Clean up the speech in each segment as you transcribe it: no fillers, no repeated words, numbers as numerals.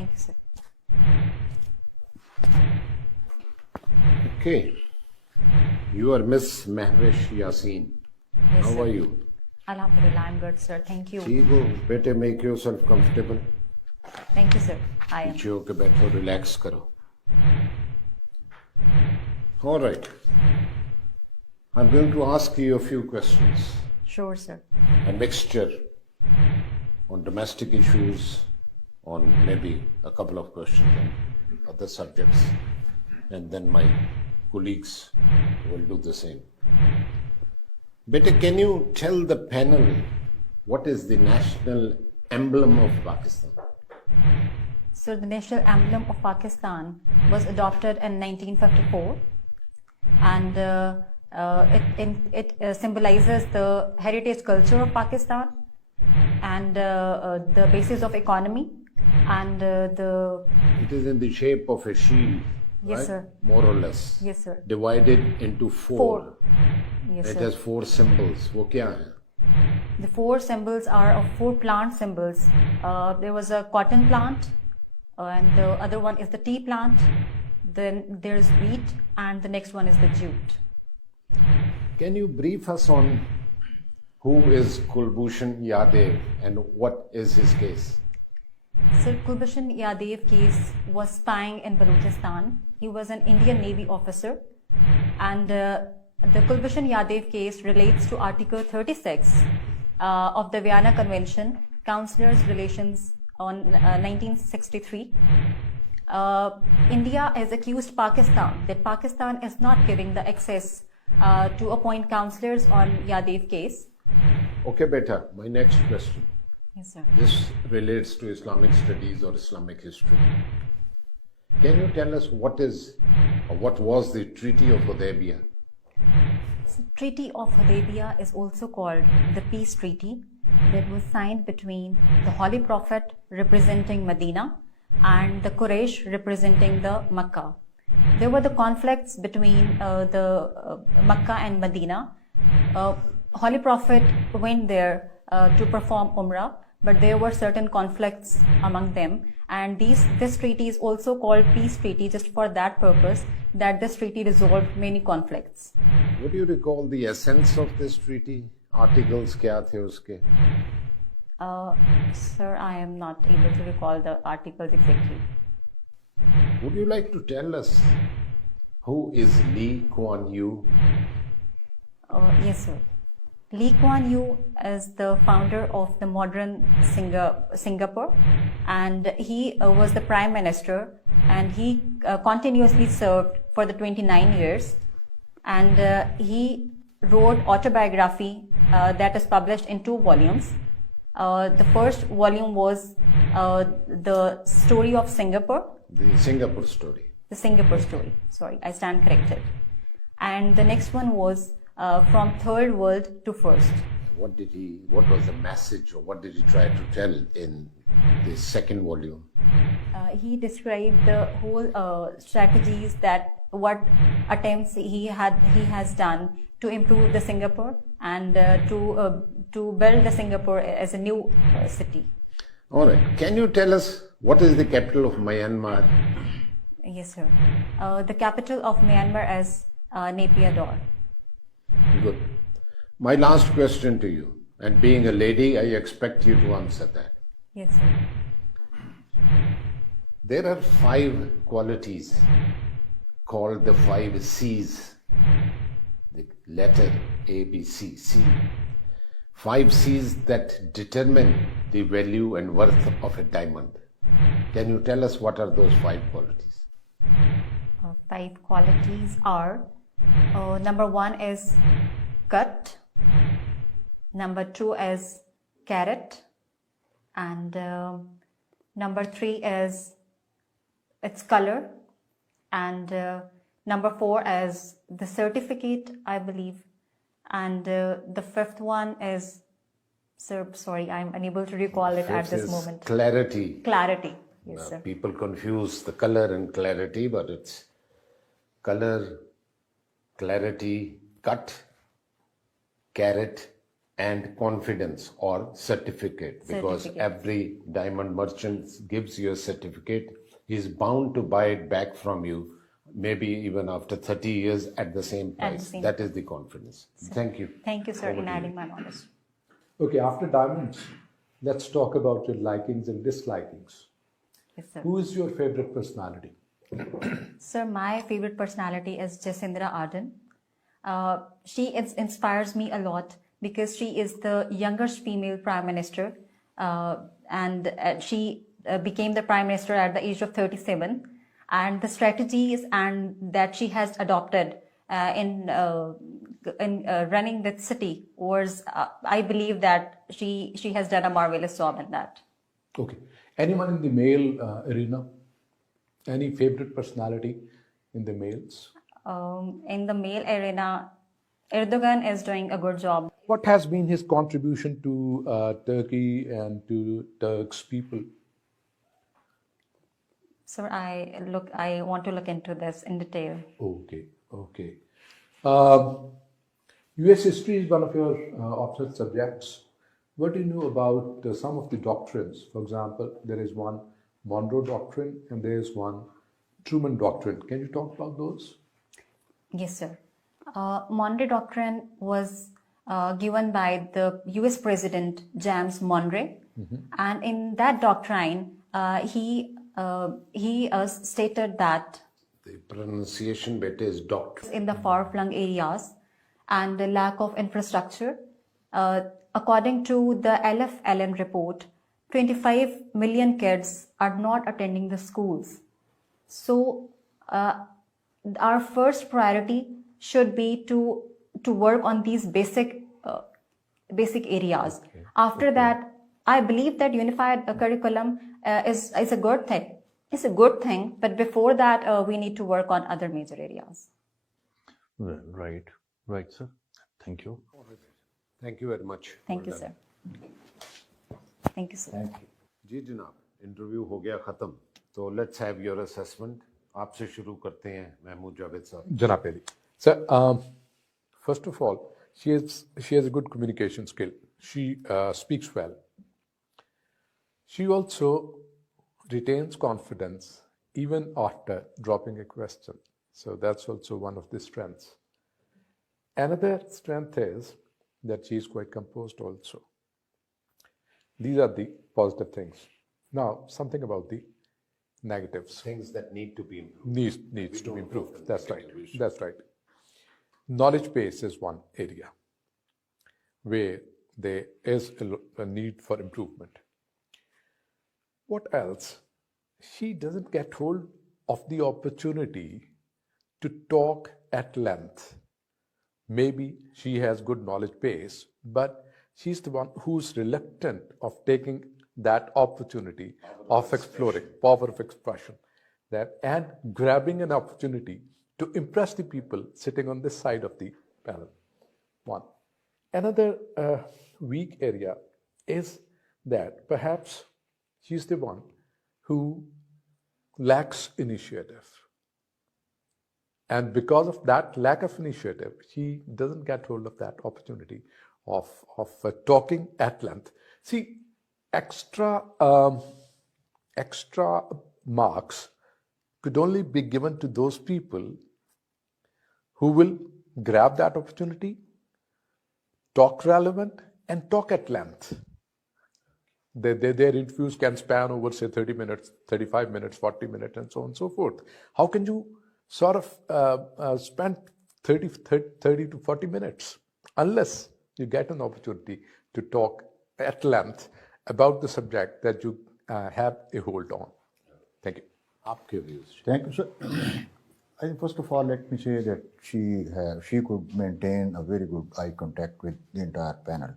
Thank you, sir. Okay. You are Miss Mahwish Yaseen. Yes, How sir. are you? Alhamdulillah, I'm good, sir. Thank you. ठीक हो बेटे, make yourself comfortable. Thank you, sir. I am. पीछे होके बैठो, relax करो. All right. I'm going to ask you a few questions. Sure, sir. A mixture on domestic issues, on maybe a couple of questions on other subjects, and then my colleagues will do the same. Beta, can you tell the panel what is the national emblem of Pakistan? So the national emblem of Pakistan was adopted in 1954, and it symbolizes the heritage culture of Pakistan and the basis of economy and the. It is in the shape of a shield, Yes, right? sir. More or less. Yes, sir. Divided into four. Yes, It sir. has four symbols. वो क्या है? The four symbols are of four plant symbols. There was a cotton plant, and the other one is the tea plant. Then there's wheat, and the next one is the jute. Can you brief us on who is Kulbhushan Yadav and what is his case? Sir, Kulbhushan Yadav case was spying in Balochistan. He was an Indian Navy officer, and the Kulbhushan Yadav case relates to Article 36 of the Vienna Convention, Counselors' Relations on 1963. India has accused Pakistan that Pakistan is not giving the access to appoint counselors on Yadav case. Okay, beta, my next question. Yes, sir. This relates to Islamic studies or Islamic history. Can you tell us what was the Treaty of Hudaybiyah? So, Treaty of Hudaybiyah is also called the Peace Treaty that was signed between the Holy Prophet representing Medina and the Quraysh representing the Makkah. There were the conflicts between the Makkah and Medina. Holy Prophet went there to perform Umrah, but there were certain conflicts among them, and this treaty is also called Peace Treaty just for that purpose, that this treaty resolved many conflicts. Would you recall the essence of this treaty? Articles क्या थे उसके? Sir, I am not able to recall the articles exactly. Would you like to tell us who is Lee Kuan Yew? Yes, sir. Lee Kuan Yew is the founder of the modern Singapore, and he was the prime minister, and he continuously served for the 29 years, and he wrote autobiography that is published in 2 volumes. The first volume was the story of Singapore. The Singapore story. The Singapore story. Sorry, I stand corrected. And the next one was from third world to first. What was the message, or what did he try to tell in the second volume? He described the whole strategies that what attempts he has done to improve the Singapore and to build the Singapore as a new city. All right. Can you tell us what is the capital of Myanmar? Yes, sir. The capital of Myanmar is Naypyidaw. Good. My last question to you, and being a lady, I expect you to answer that. Yes, sir. There are 5 qualities called the 5 C's. The letter A, B, C, C. 5 C's that determine the value and worth of a diamond. Can you tell us what are those 5 qualities? 5 qualities are, number 1 is cut, number 2 is carat, and number 3 is its color, and number 4 is the certificate, I believe, and the 5th one is, sir, sorry, I'm unable to recall it at this moment. Clarity. Clarity, yes, sir. People confuse the color and clarity, but it's color, clarity, cut, carat, and confidence or certificate, because Certificate. every diamond merchant gives you a certificate. He's bound to buy it back from you, maybe even after 30 years at the same At the price. same That is the confidence. Thank you. Thank you, sir, Over in to you. adding my knowledge. Okay, after diamonds, let's talk about your likings and dislikings. Yes, sir. Who is your favorite personality? Sir, my favorite personality is Jacinda Ardern. She inspires me a lot because she is the youngest female prime minister, and she became the prime minister at the age of 37. And the strategies and that she has adopted in running the city was, I believe that she has done a marvelous job in that. Okay. Anyone in the male arena? Any favorite personality in the males? In the male arena, Erdogan is doing a good job. What has been his contribution to Turkey and to Turks people? Sir, I want to look into this in detail. Okay, okay. US history is one of your optional subjects. What do you know about some of the doctrines? For example, there is one Monroe Doctrine and there is one Truman Doctrine. Can you talk about those? Yes, sir. Monroe Doctrine was given by the US President James Monroe, and in that doctrine, he stated that The pronunciation beta is doc. in the far-flung areas and the lack of infrastructure, according to the LF Allen report, 25 million kids are not attending the schools. So our first priority should be to work on these basic areas. After that, I believe that unified curriculum is a good thing. It's a good thing, but before that, we need to work on other major areas. Well, right, sir. Thank you. Thank you very much. Thank you, Well sir. Thank you, sir. Thank you. जी जनाब, interview हो गया खत्म. तो let's have your assessment. आपसे शुरू करते हैं महमूद जावेद साहब. Janab Ali. Sir, first of all, she has a good communication skill. She speaks well. She also retains confidence even after dropping a question. So that's also one of the strengths. Another strength is that she is quite composed also. These are the positive things. Now, something about the negatives. Things that need to be improved. Needs to be improved. That's right. That's right. Knowledge base is one area where there is a need for improvement. What else? She doesn't get hold of the opportunity to talk at length. Maybe she has good knowledge base, but she's the one who's reluctant of taking that opportunity of exploring, power of expression, and grabbing an opportunity to impress the people sitting on this side of the panel. One. Another weak area is that perhaps she's the one who lacks initiative. And because of that lack of initiative, she doesn't get hold of that opportunity of talking at length. See, extra marks could only be given to those people who will grab that opportunity, talk relevant, and talk at length. Their interviews can span over, say, 30 minutes, 35 minutes, 40 minutes, and so on and so forth. How can you sort of spend 30 to 40 minutes unless you get an opportunity to talk at length about the subject that you have a hold on? Thank you. आपके views. Thank you, sir. I think first of all, let me say that she could maintain a very good eye contact with the entire panel,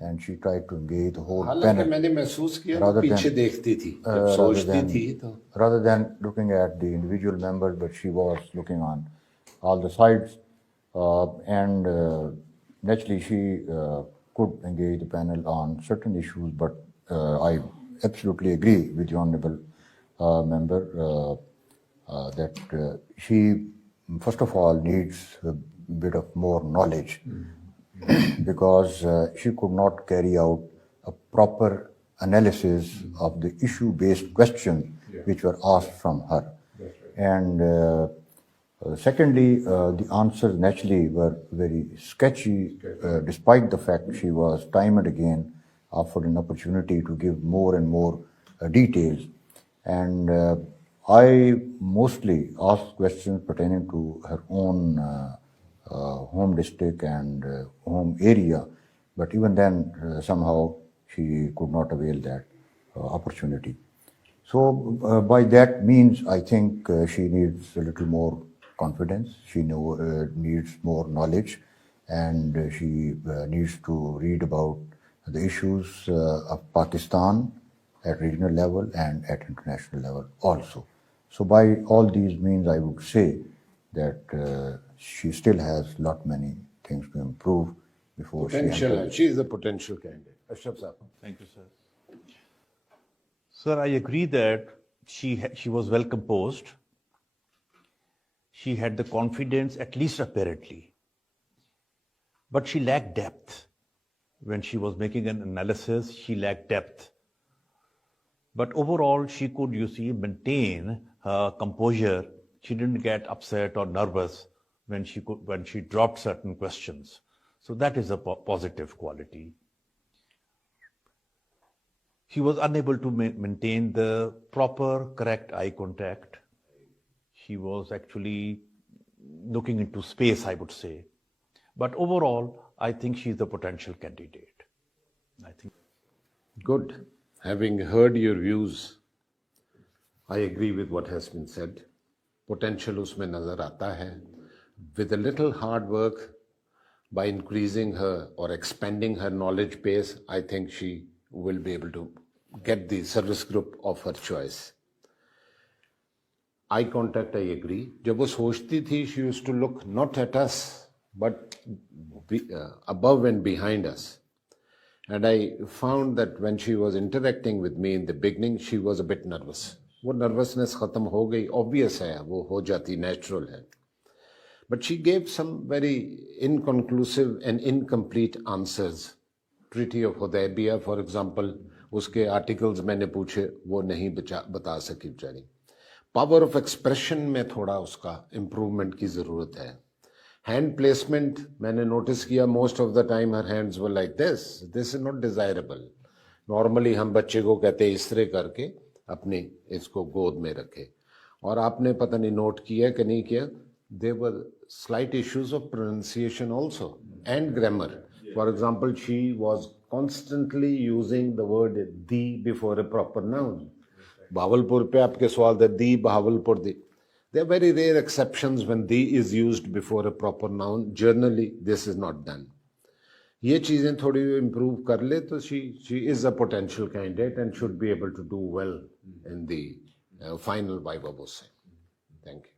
and she tried to engage the whole हालांकि panel मैंने महसूस किया rather पीछे than- देखती थी जब सोचती थी तो rather than looking at the individual members, but she was looking on all the sides, and naturally she could engage the panel on certain issues. But I absolutely agree with the honourable member that she, first of all, needs a bit of more knowledge. because she could not carry out a proper analysis of the issue-based questions which were asked from her. And secondly, the answers naturally were very sketchy, despite the fact she was time and again offered an opportunity to give more and more details. And I mostly asked questions pertaining to her own home district and home area, but even then, somehow she could not avail that opportunity. So by that means, I think she needs a little more confidence. She needs more knowledge, and she needs to read about the issues of Pakistan at regional level and at international level also. So by all these means, I would say that she still has lot many things to improve before Potential. She is a potential candidate. Ashraf Saab. Thank you, sir. Sir, I agree that she was well composed. She had the confidence, at least apparently, but she lacked depth. When she was making an analysis, she lacked depth. But overall, she could, maintain her composure. She didn't get upset or nervous when she dropped certain questions. So that is a positive quality. She was unable to maintain the proper, correct eye contact. She was actually looking into space, I would say. But overall, I think she's a potential candidate. I think. Good. Having heard your views, I agree with what has been said. Potential usme nazar aata hai. With a little hard work, by increasing her or expanding her knowledge base, I think she will be able to get the service group of her choice. Eye contact, I agree. जब वो सोचती थी, she used to look not at us, but above and behind us. And I found that when she was interacting with me in the beginning, she was a bit nervous. वो nervousness खत्म हो गई, obvious है, वो हो जाती, natural है. But she gave some very inconclusive and incomplete answers. Treaty of Hudaybiyah, for example, उसके articles मैंने पूछे, वो नहीं बता सकी बेचारी. Power of expression में थोड़ा उसका improvement की ज़रूरत है. Hand placement, मैंने notice किया, most of the time her hands were like this. This is not desirable. Normally हम बच्चे को कहते हैं इस तरह करके अपने इसको गोद में रखे. और आपने पता नहीं note किया कि नहीं किया, there were slight issues of pronunciation also and grammar. For example, she was constantly using the word the before a proper noun. Bahawalpur pe aapke sawal the the Bahawalpur the. There are very rare exceptions when the is used before a proper noun. Generally, this is not done. ये चीजें थोड़ी improve कर ले तो she is a potential candidate and should be able to do well in the final viva voce. Thank you.